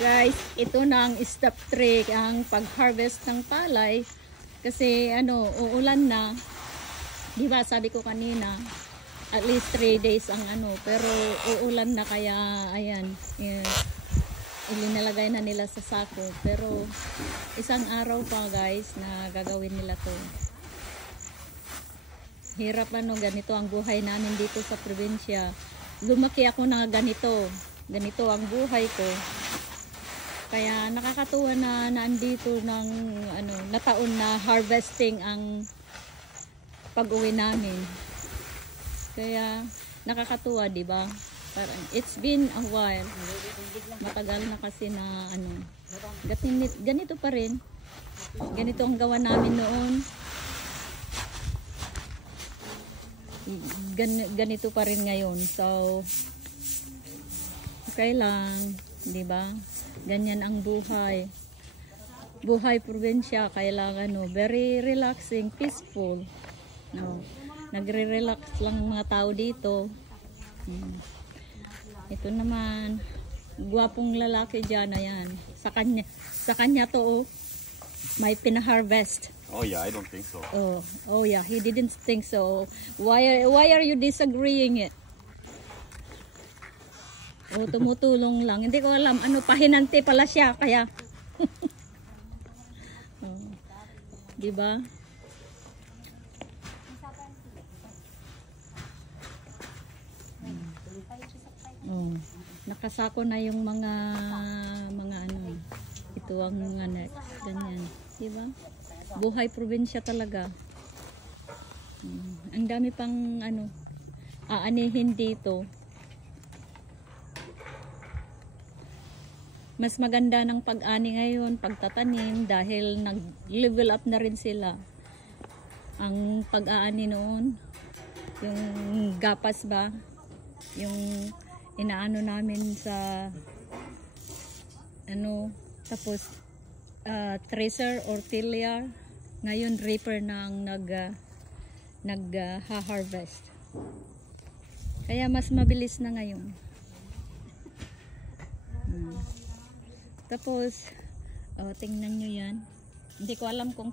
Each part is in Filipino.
Guys, ito na ang stop trick, ang pag-harvest ng palay. Kasi uulan na. Di ba sabi ko kanina, at least 3 days ang pero uulan na kaya ayan. Ilinalagay na nila sa sako. Pero isang araw pa guys na gagawin nila to. Hirap ganito ang buhay namin dito sa probinsya. Lumaki ako na ganito. Ganito ang buhay ko. Kaya nakakatuwa na nandito ng na taon na harvesting ang pag-uwi namin. Kaya nakakatuwa, 'di ba? Parang it's been a while. Matagal na kasi na ganito pa rin. Ganito ang gawa namin noon. Ganito pa rin ngayon. So okay lang, 'di ba? Ganyan ang buhay. Buhay probinsya, kailangan very relaxing, peaceful. Nagre-relax lang mga tao dito. Ito naman, gwapong lalaki diyan, ayan. Sa kanya to, may pina-harvest. Oh yeah, I don't think so. Oh yeah, he didn't think so. Why are you disagreeing it? Tumutulong lang. Hindi ko alam. Pahinante pala siya. Kaya. Diba? Nakasako na yung mga ito ang mga next. Ganyan. Diba? Buhay probinsya talaga. Ang dami pang aanihin dito. Mas maganda ng pag-ani ngayon, pagtatanim, dahil nag-level up na rin sila. Ang pag-aani noon, yung gapas ba, yung inaano namin sa tapos tracer or tiller, ngayon reaper nang nag-harvest. Kaya mas mabilis na ngayon. Tapos, tingnan nyo yan. Hindi ko alam kung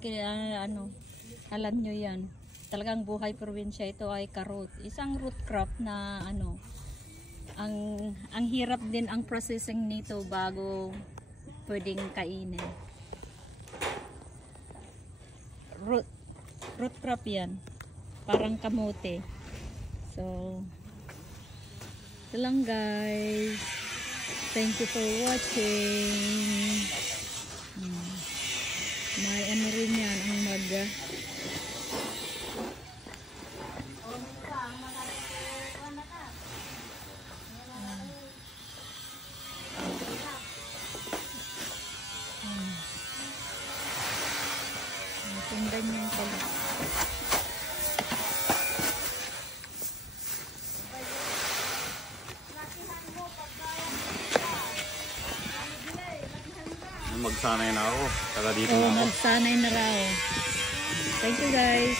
alam nyo yan. Talagang buhay probinsya ito ay karot. Isang root crop na ang hirap din ang processing nito bago pwedeng kainin. Root crop yan. Parang kamote. So, ito lang guys. Thank you for watching. May rin yan ang ganyan pala. Magsanay na ako. Taga dito na ako. Magsanay na raw. Thank you guys.